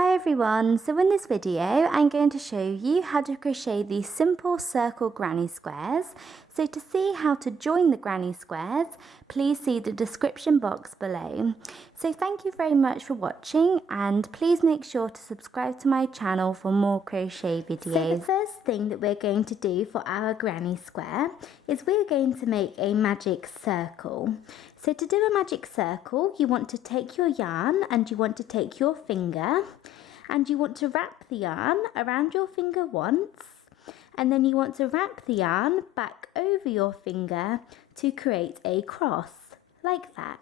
Hi everyone, so in this video I'm going to show you how to crochet these simple circle granny squares. So to see how to join the granny squares, please see the description box below. So thank you very much for watching, and please make sure to subscribe to my channel for more crochet videos. So the first thing that we're going to do for our granny square is we're going to make a magic circle. So to do a magic circle, you want to take your yarn and you want to take your finger and you want to wrap the yarn around your finger once, and then you want to wrap the yarn back over your finger to create a cross, like that.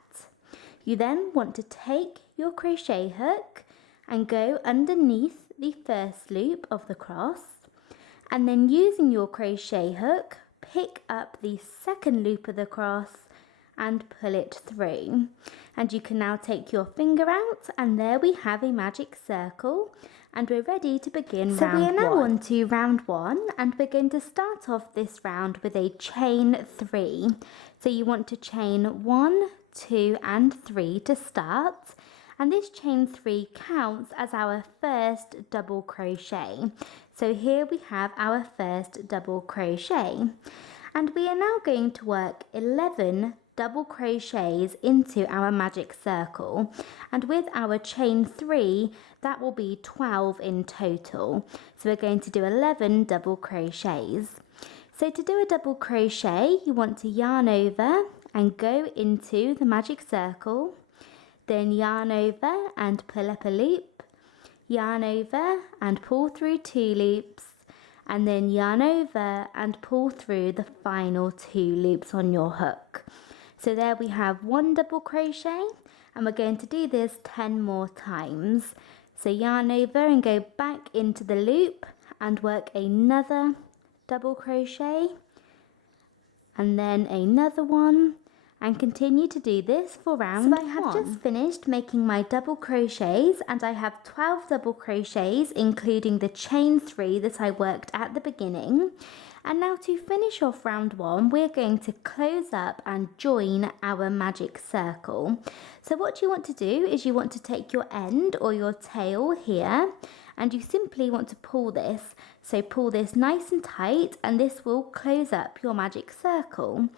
You then want to take your crochet hook and go underneath the first loop of the cross, and then using your crochet hook, pick up the second loop of the cross and pull it through. And you can now take your finger out, and there we have a magic circle, and we're ready to begin round one. So we are now on to round one, and we're going to start off this round with a chain 3. So you want to chain 1, 2 and 3 to start, and this chain 3 counts as our first double crochet. So here we have our first double crochet, and we are now going to work 11 double crochets into our magic circle, and with our chain 3 that will be 12 in total. So we're going to do 11 double crochets. So to do a double crochet, you want to yarn over and go into the magic circle, then yarn over and pull up a loop, yarn over and pull through 2 loops, and then yarn over and pull through the final 2 loops on your hook. So there we have 1 double crochet, and we're going to do this 10 more times. So yarn over and go back into the loop and work another double crochet, and then another one, and continue to do this for round one. So I have just finished making my double crochets, and I have 12 double crochets including the chain 3 that I worked at the beginning. And now to finish off round one, we're going to close up and join our magic circle. So what you want to do is you want to take your end or your tail here, and you simply want to pull this. So pull this nice and tight, and this will close up your magic circle.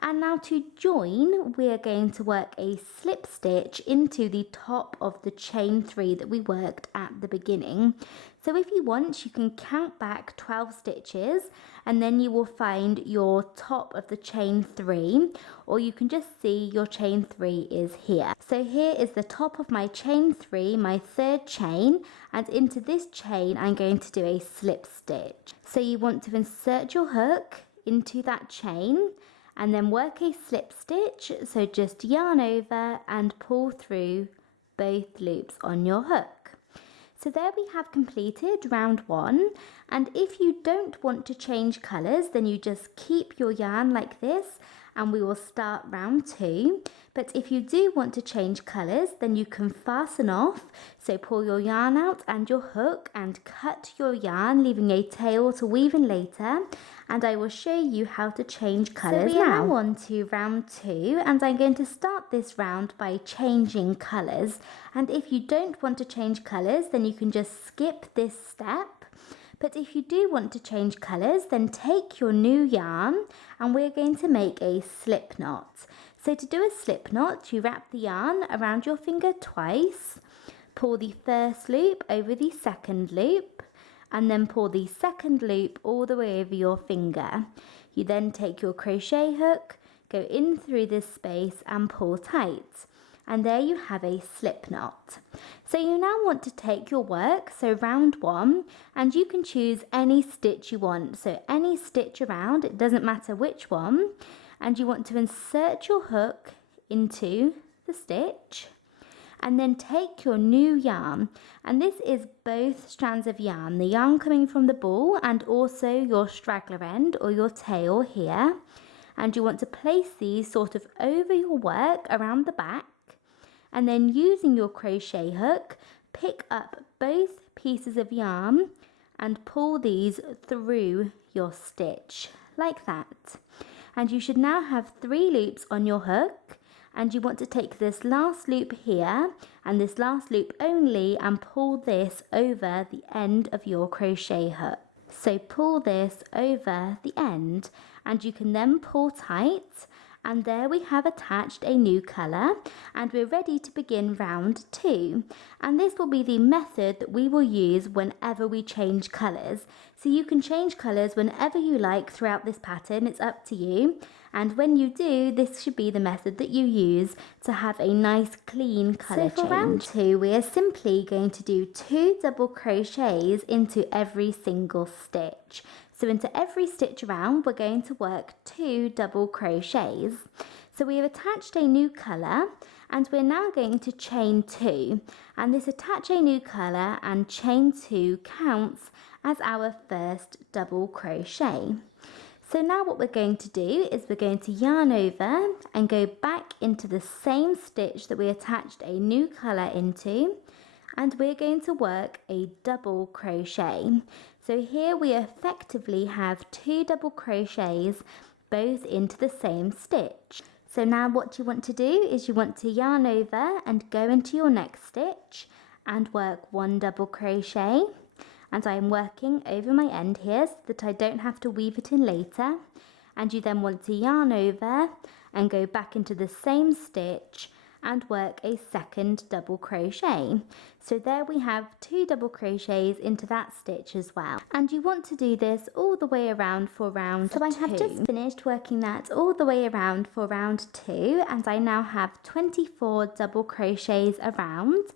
And now to join, we are going to work a slip stitch into the top of the chain 3 that we worked at the beginning. So if you want, you can count back 12 stitches, and then you will find your top of the chain 3, or you can just see your chain 3 is here. So here is the top of my chain 3, my third chain, and into this chain I'm going to do a slip stitch. So you want to insert your hook into that chain and then work a slip stitch, so just yarn over and pull through both loops on your hook. So there we have completed round one, and if you don't want to change colours, then you just keep your yarn like this and we will start round 2. But if you do want to change colours, then you can fasten off, so pull your yarn out and your hook and cut your yarn, leaving a tail to weave in later, and I will show you how to change colours now. So we are now on to round 2, and I'm going to start this round by changing colours, and if you don't want to change colours, then you can just skip this step. But if you do want to change colours, then take your new yarn and we're going to make a slip knot. So to do a slip knot, you wrap the yarn around your finger twice, pull the first loop over the second loop, and then pull the second loop all the way over your finger. You then take your crochet hook, go in through this space and pull tight. And there you have a slip knot. So you now want to take your work, so round 1, and you can choose any stitch you want. So any stitch around, it doesn't matter which one. And you want to insert your hook into the stitch, and then take your new yarn. And this is both strands of yarn, the yarn coming from the ball and also your straggler end or your tail here. And you want to place these sort of over your work around the back, and then using your crochet hook, pick up both pieces of yarn and pull these through your stitch like that. And you should now have 3 loops on your hook, and you want to take this last loop here and this last loop only and pull this over the end of your crochet hook. So pull this over the end and you can then pull tight, and there we have attached a new colour and we're ready to begin round 2. And this will be the method that we will use whenever we change colours. So you can change colours whenever you like throughout this pattern, it's up to you. And when you do, this should be the method that you use to have a nice clean colour change. So for round 2, we are simply going to do 2 double crochets into every single stitch. So into every stitch around, we're going to work 2 double crochets. So we have attached a new colour and we're now going to chain 2. And this attach a new colour and chain 2 counts as our first double crochet. So now what we're going to do is we're going to yarn over and go back into the same stitch that we attached a new colour into, and we're going to work a double crochet. So here we effectively have 2 double crochets both into the same stitch. So now what you want to do is you want to yarn over and go into your next stitch and work 1 double crochet. And I'm working over my end here so that I don't have to weave it in later. And you then want to yarn over and go back into the same stitch and work a second double crochet. So there we have 2 double crochets into that stitch as well. And you want to do this all the way around for round 2. So I have just finished working that all the way around for round 2, and I now have 24 double crochets around.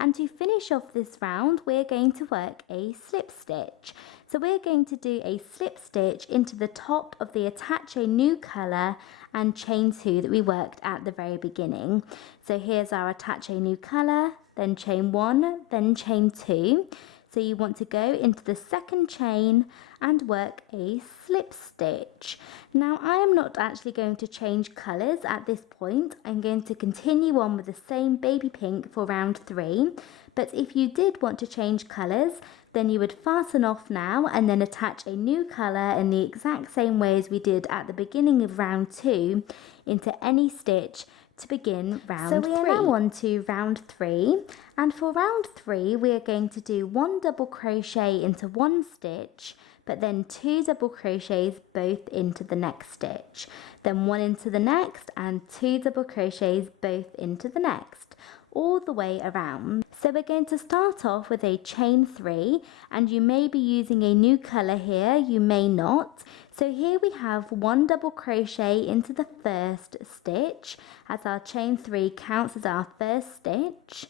And to finish off this round, we're going to work a slip stitch. So we're going to do a slip stitch into the top of the attach a new colour and chain 2 that we worked at the very beginning. So here's our attach a new colour, then chain 1, then chain 2. So you want to go into the second chain and work a slip stitch. Now I am not actually going to change colours at this point. I'm going to continue on with the same baby pink for round 3. But if you did want to change colours, then you would fasten off now and then attach a new colour in the exact same way as we did at the beginning of round 2 into any stitch to begin round 3. So we are now on to round 3, and for round 3 we are going to do 1 double crochet into one stitch, but then 2 double crochets both into the next stitch, then 1 into the next and 2 double crochets both into the next, all the way around. So we're going to start off with a chain 3, and you may be using a new colour here, you may not. So here we have 1 double crochet into the first stitch, as our chain 3 counts as our first stitch,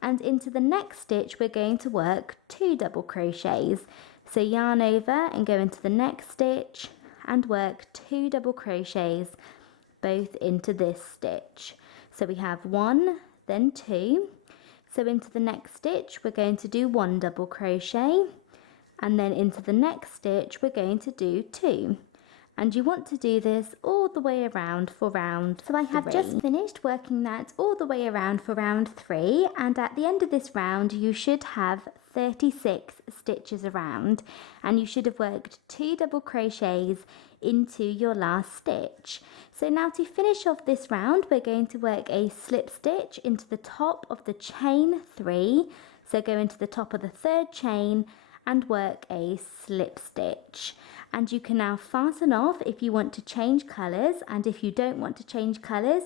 and into the next stitch we're going to work 2 double crochets. So yarn over and go into the next stitch and work 2 double crochets both into this stitch. So we have 1, then 2. So into the next stitch we're going to do 1 double crochet, and then into the next stitch we're going to do 2. And you want to do this all the way around for round 3. So I have just finished working that all the way around for round 3, and at the end of this round you should have 36 stitches around, and you should have worked 2 double crochets into your last stitch. So now to finish off this round we're going to work a slip stitch into the top of the chain 3. So go into the top of the third chain and work a slip stitch. And you can now fasten off if you want to change colours, and if you don't want to change colours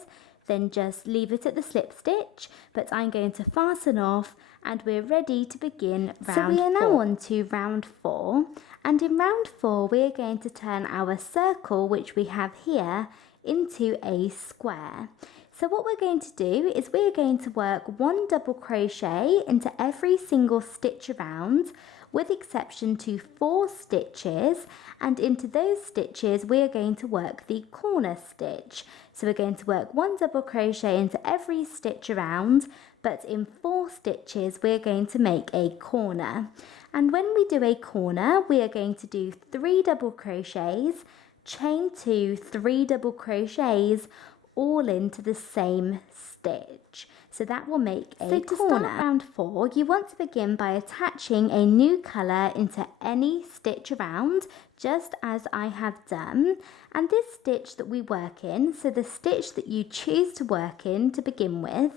then just leave it at the slip stitch, but I'm going to fasten off and we're ready to begin round 4. So we are now on to round 4, and in round 4 we are going to turn our circle, which we have here, into a square. So what we're going to do is we're going to work 1 double crochet into every single stitch around, with exception to 4 stitches, and into those stitches we are going to work the corner stitch. So we're going to work 1 double crochet into every stitch around, but in 4 stitches we're going to make a corner. And when we do a corner we are going to do 3 double crochets, chain 2, 3 double crochets, all into the same stitch. So that will make a corner. To start round 4, you want to begin by attaching a new colour into any stitch around, just as I have done. And this stitch that we work in, so the stitch that you choose to work in to begin with,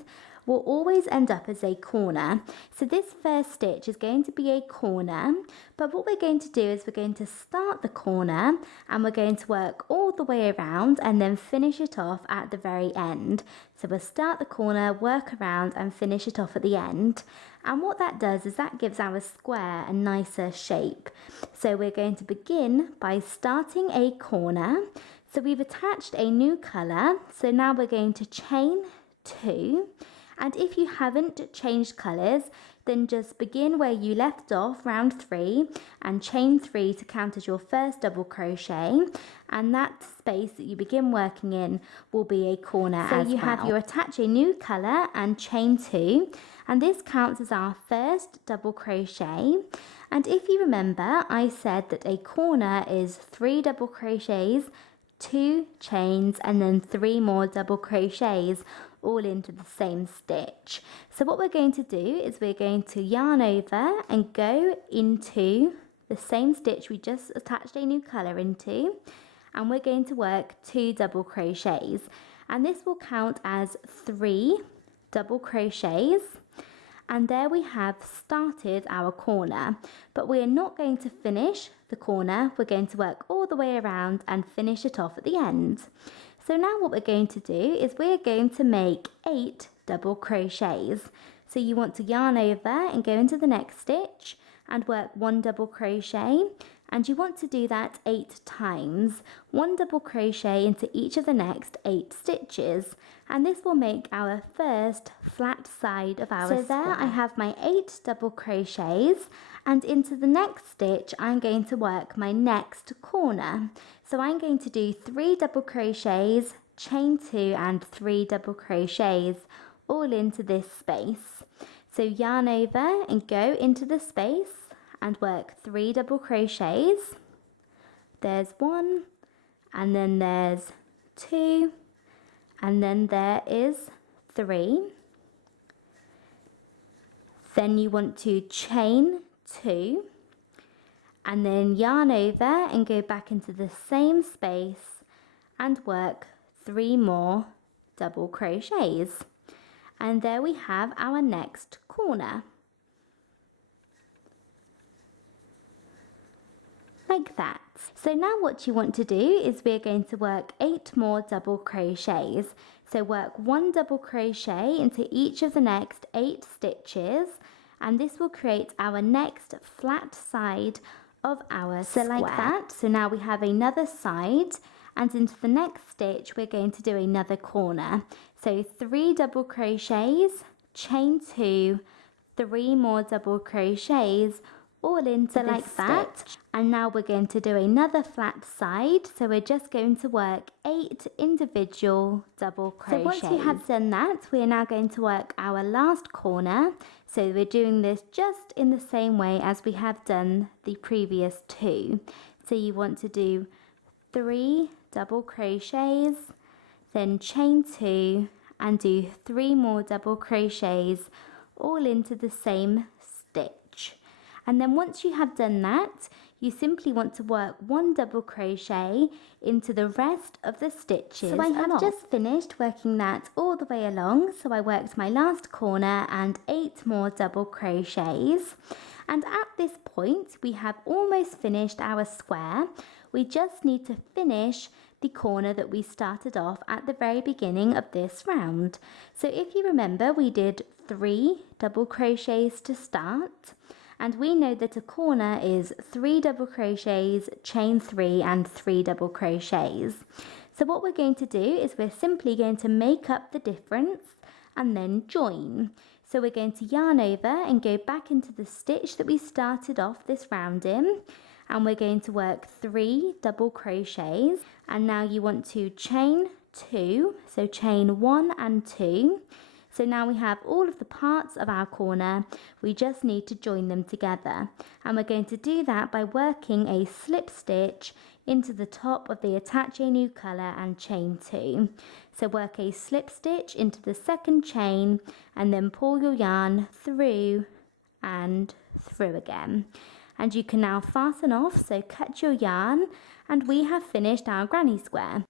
will always end up as a corner. So this first stitch is going to be a corner, but what we're going to do is we're going to start the corner and we're going to work all the way around and then finish it off at the very end. So we'll start the corner, work around and finish it off at the end. And what that does is that gives our square a nicer shape. So we're going to begin by starting a corner. So we've attached a new colour. So now we're going to chain 2. And if you haven't changed colours, then just begin where you left off, round 3, and chain 3 to count as your first double crochet, and that space that you begin working in will be a corner as well. So you have your attach a new colour and chain 2, and this counts as our first double crochet. And if you remember, I said that a corner is 3 double crochets, 2 chains, and then 3 more double crochets, all into the same stitch. So what we're going to do is we're going to yarn over and go into the same stitch we just attached a new colour into, and we're going to work 2 double crochets, and this will count as 3 double crochets. And there we have started our corner, but we are not going to finish the corner. We're going to work all the way around and finish it off at the end. So now what we're going to do is we're going to make 8 double crochets. So you want to yarn over and go into the next stitch and work 1 double crochet, and you want to do that 8 times, 1 double crochet into each of the next 8 stitches, and this will make our first flat side of our square. So there I have my 8 double crochets, and into the next stitch I'm going to work my next corner. So I'm going to do 3 double crochets, chain 2 and 3 double crochets all into this space. So yarn over and go into the space and work 3 double crochets. There's 1, and then there's 2, and then there is 3. Then you want to chain 2, and then yarn over and go back into the same space and work 3 more double crochets. And there we have our next corner. Like that. So now what you want to do is we're going to work 8 more double crochets. So work 1 double crochet into each of the next 8 stitches, and this will create our next flat side of our square. Like that. So now we have another side, and into the next stitch we're going to do another corner. So 3 double crochets, chain 2, 3 more double crochets, all into like that. And now we're going to do another flat side, so we're just going to work 8 individual double crochets. So once you have done that, we are now going to work our last corner. So we're doing this just in the same way as we have done the previous 2. So you want to do 3 double crochets, then chain 2 and do 3 more double crochets all into the same stitch. And then once you have done that, you simply want to work 1 double crochet into the rest of the stitches. So I have just finished working that all the way along. So I worked my last corner and 8 more double crochets. And at this point, we have almost finished our square. We just need to finish the corner that we started off at the very beginning of this round. So if you remember, we did 3 double crochets to start. And we know that a corner is 3 double crochets, chain 3 and 3 double crochets. So what we're going to do is we're simply going to make up the difference and then join. So we're going to yarn over and go back into the stitch that we started off this round in, and we're going to work 3 double crochets, and now you want to chain 2, so chain 1 and 2. So now we have all of the parts of our corner, we just need to join them together. And we're going to do that by working a slip stitch into the top of the attach a new colour and chain 2. So work a slip stitch into the second chain and then pull your yarn through and through again. And you can now fasten off, so cut your yarn, and we have finished our granny square.